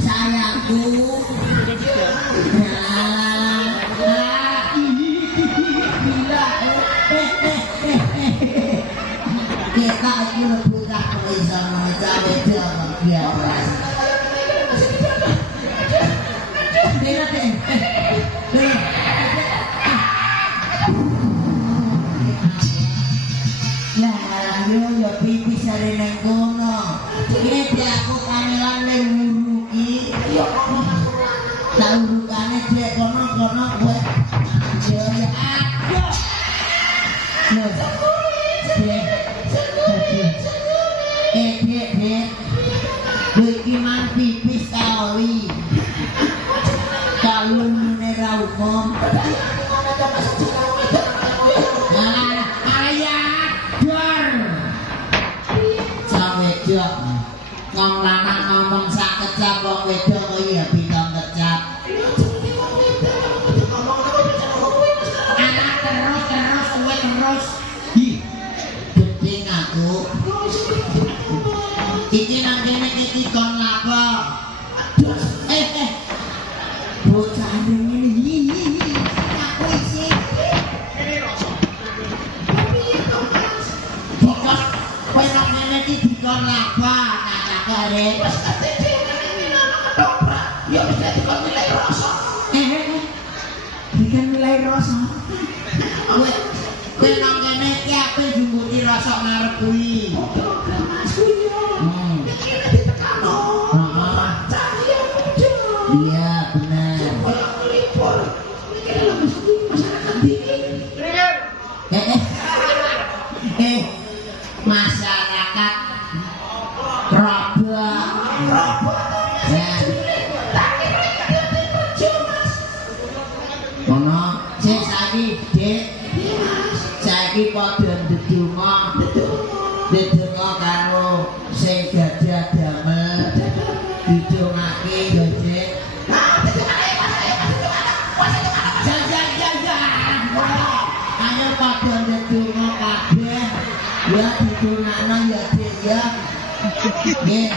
sayangku. Kita itu lebih tak bisa mencapai jalan biasa. Ya pipis dari nengkono. Ini dia aku kamilan lenguruki. Tahu rukane dia kono gue. Ya aduh. Iki mang pipis kali. Kalau menera umum. Ngomong lanang ngomong sak kecap wong wedok kok ya bitong kecap. Anak terus kowe terus. Ih. Gedeng aku. Iki nang kene iki kon lapo? Bocah ngene aku isi. Kene rasa. Dikos kowe nang kene iki dikon lapo? Kare pas katene ngene ketoprak ya bisa dikon nilai rasa. Dikon nilai rasa. Kowe nang kene iki ape jumbuti rasa ngarep kuwi. Iya benar. Masyarakat kono sik saiki Dik saiki padha ndedonga karo sing gadah damel didongake ya Dik. Ayo padha ndedonga kabeh ya didongakno ya Dik ya. Nggih.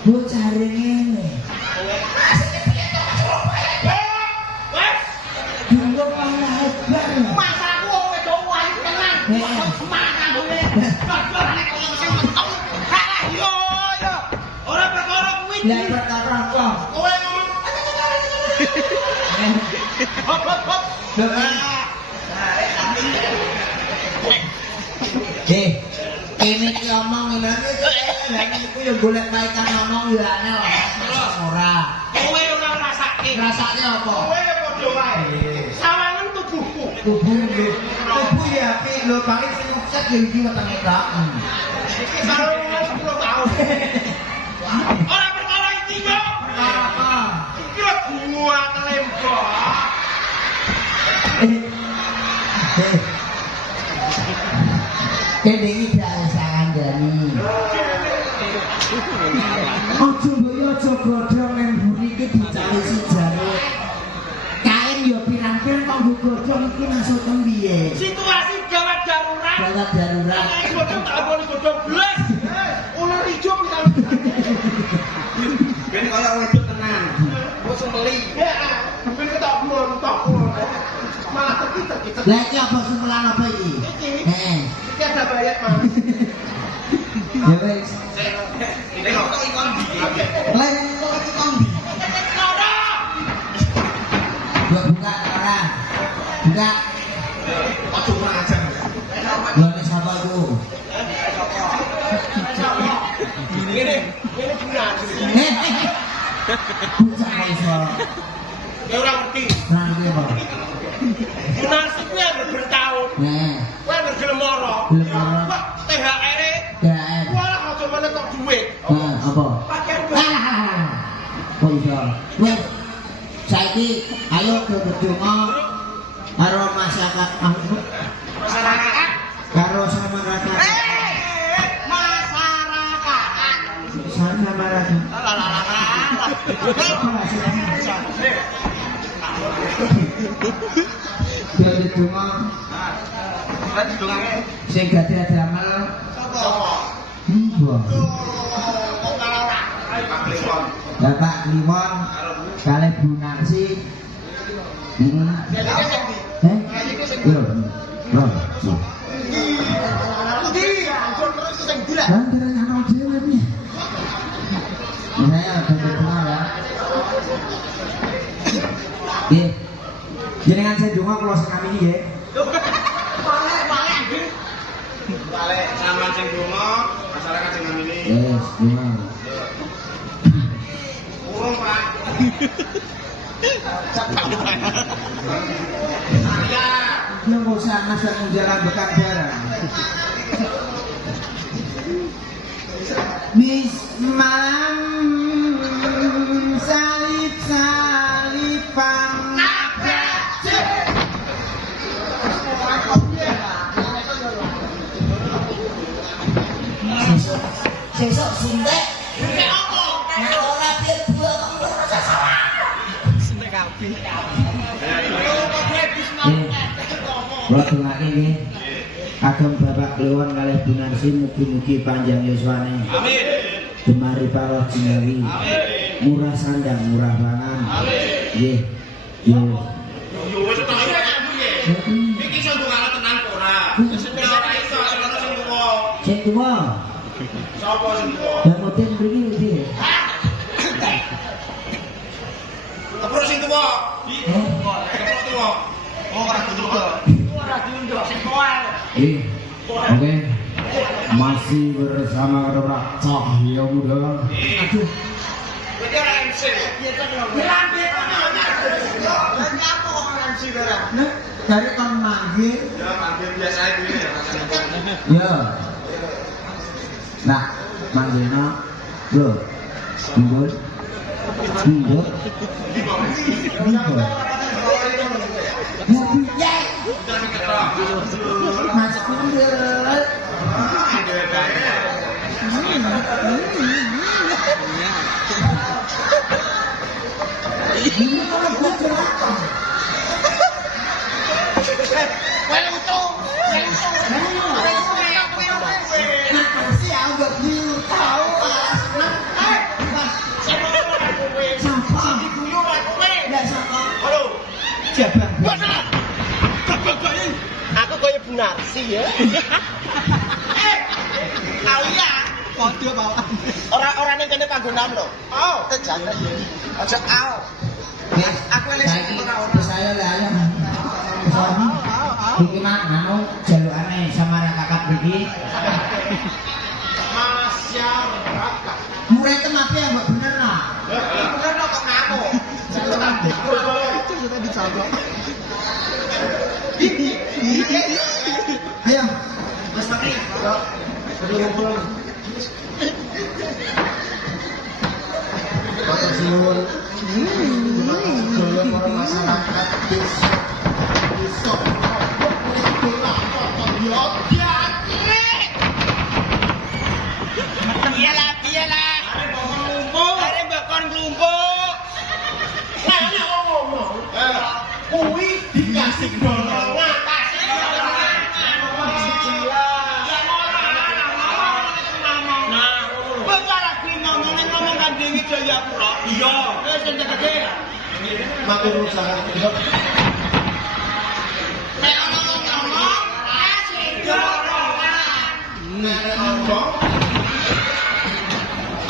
Bocah ngene. Dulu malah hebat. Masaku wong wedok wae tenan. Semangat kanggo kalah yo. Ora perkara kuwi. Lah perkara apa? Kowe ngomong. Hop. Ini ki omong ngene iku ya golek kaitan ngomong ya aneh ora. Kowe ora ngrasake. Ngrasake apa? Kowe ya padha wae. Sawangen tubuhku. Tubuh ya apik lho paling sing sukses ya iki wetenge kak. Iki karo 10 tahun. Ora perkara iki yo. Apa? Iki lho gua kelembok. Kene iki dak sandani. Ojo boyo aja godhong nang buri iki dicari sijare. Kain yo pirang-pirang kok nggo godhong iki maksud piye? Situasi gawat darurat. Gawat darurat. Godhong tak boleh godhong blas. Ular ijo misal. Ben kaya wedok tenan. Wis meli. Ya, ben ketok montok. Malah terkit-terkit. Lah iki apa semelan apa iki? Iki ada bayat, Mas. Ya wis. Ini kok ikon ndi? Lah kok ikon ndi? Ora. Buka ora. Buka. Aduh aja. Lah siapa itu? Ini bulan. Buka iso. Ya ora ngerti. Ora ngerti apa? Nasib kuwi anggere bertahun. Kuwi anggere gelem moro. THR-e. THR. Walah aja meneh tok dhuwit. Apa? Pakaian. Kok iso? Wes. Saiki ayo berdonga karo masyarakat. Masyarakat. Karo sama rata. Masyarakat. Sama rata. Dadi donga. Dadi dongane. Sing dadi damel Sapa? Mbah. Kok ora. Pak Kliwon. Bapak Kliwon kali Bu Narsi. Jadi sing ndi? Yo. Yo. Ndi? Anjur terus sing ndi lah. Kan kira nyano dhewe piye? Ya, dadi donga ya. Nggih. Jenengan saya donga kula sekami nggih. Balik sampean sing donga, masyarakat sing ngamini. Yes, donga. Urung, Pak. Saya Yang mau sana saya jalan bekam barang. Bismam salib salipang sesok suntek suntek apa? Nek ora piye dua ora salah. Suntek kabeh. Kula dongake nggih. Ageng Bapak Kliwon kalih Bu Narsi mugi-mugi panjang yuswane. amin. Gemari pawah jinawi. Murah sandang, murah pangan. Nggih. Yo. Yo wis tak iki. Iki iso ndongane tenan kok ora. Ora iso ana sing tuwa. Sing tuwa. Sapa sing tuwa? Yang mudeng mriki piye? Terus sing tuwa. Eh? Sing tuwa. Oh ora tuwa. Ora diunduk sing tuwa. Oke. Masih bersama Bapak Cahya Muda. Aduh. Kowe ora MC. Iya to lho. Lambe Nek dari kon manggil. Ya manggil biasa iki ya. Ya. Nah, manggilna bro. Mundur. Mundur. Mundur. Ya. Masuk mundur. Ini kalau gue celaka. Sih aku gak dulu tahu alasnya. Siapa? Ya siapa? Halo. Jabang. Aku kaya Bu Narsi ya. Aulia. Kode bawaan. Orang yang kene panggonan lho. Oh, jangan. Aja au. Ya, Aku elek ora. saya lah ya. Iki mah anu jalukane sama kakak iki. Masyarakat. Murid itu mati ya, Mbak bener lah. Bener kok ngaku. Itu sudah dicampur. Ayo, Mas Patri. orang masyarakat Iyalah. Are mbok kon nglumpuk. Lah nek ngomong. Kuwi dikasih golongan. Kasih golongan. Ngomong kan Dewi Jayapura. Iya. Wis gede. makin usaha hidup. Nek ngomong kasih golongan. Nek ngomong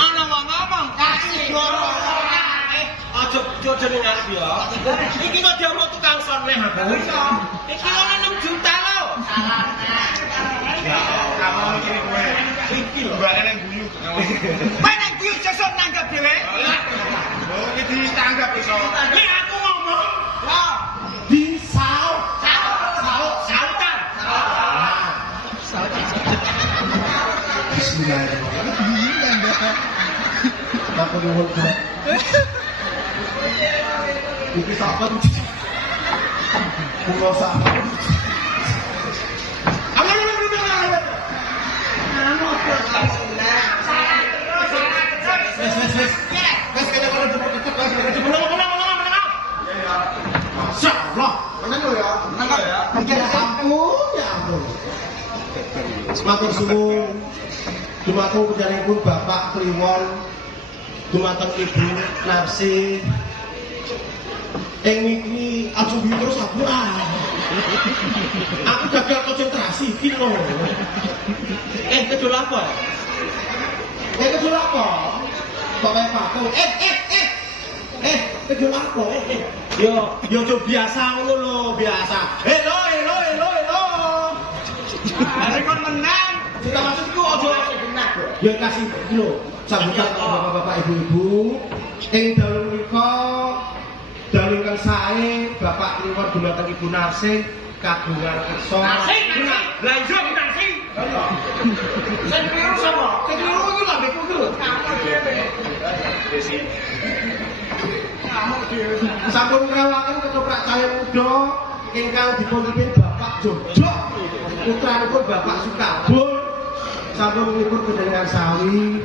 Ana ngomong kasih golongan. Aja jeneng arep ya. Iki kok diomong tukang son neh aku. Iki ono 6 juta lho. Ya, kamu mikir kowe. Iki lho mbak nang guyu. Kowe nang guyu sesuk nanggap dhewe. Oh, iki ditanggap iso. Nek aku ngomong, ya disaut. Sautan. Bismillahirrahmanirrahim. Aku nuhun Pak. Iki sahabat. Kulo sahabat. Masya Allah. Matur suwun. Dumateng panjenenganipun Bapak Kliwon, dumateng Ibu Narsi. Niki aja terus aku aku gagal konsentrasi iki lho. Kedul apa? Kedul apa? Bapak Paku. Kedul apa? Yo biasa ngono lho, biasa. Helo. Arek kon menang. Kita maksudku aja genah. Ya kasih iki lho, sambutan Bapak-bapak Ibu-ibu. Ing dalu menika dalu ingkang sae Bapak Kliwon dumateng Ibu Narsih kagungan kersa. Narsih. Lah iya Narsih. Sing keliru sapa? Sing keliru iki lho mbekku iki lho. Sampun ngrewaken ketoprak cahaya muda ingkang dipunpimpin Bapak Jojo. Putranipun Bapak Sukabul. Sampun ngipur panjenengan sawi.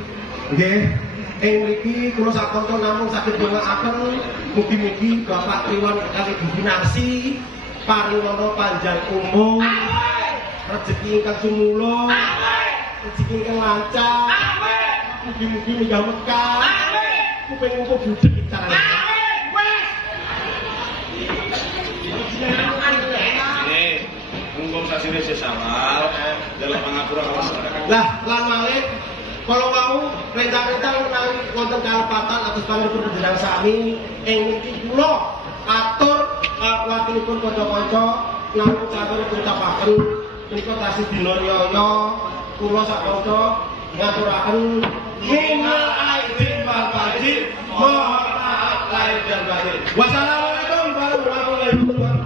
Nggih. Ing mriki kula sakonco namung saged ndongaaken mugi-mugi Bapak Kliwon kali Ibu Narsi paringono panjang umur. Rezeki ingkang sumulung. Rezeki ingkang lancar. Mugi-mugi minggah mekar. Kuping ngumpul budhek carane. Mumpung sasine sesawal dalam pangapura masyarakat. Lah, lan malih kalau mau perintah-perintah menawi wonten kalepatan atas panjenengan panjenengan sami ing niki kula atur wakilipun kanca-kanca namung catur ngucapaken menika tasih dina riyaya kula sak kanca ngaturaken minal aidin wal faizin mohon maaf lahir dan batin. Wassalamualaikum warahmatullahi wabarakatuh.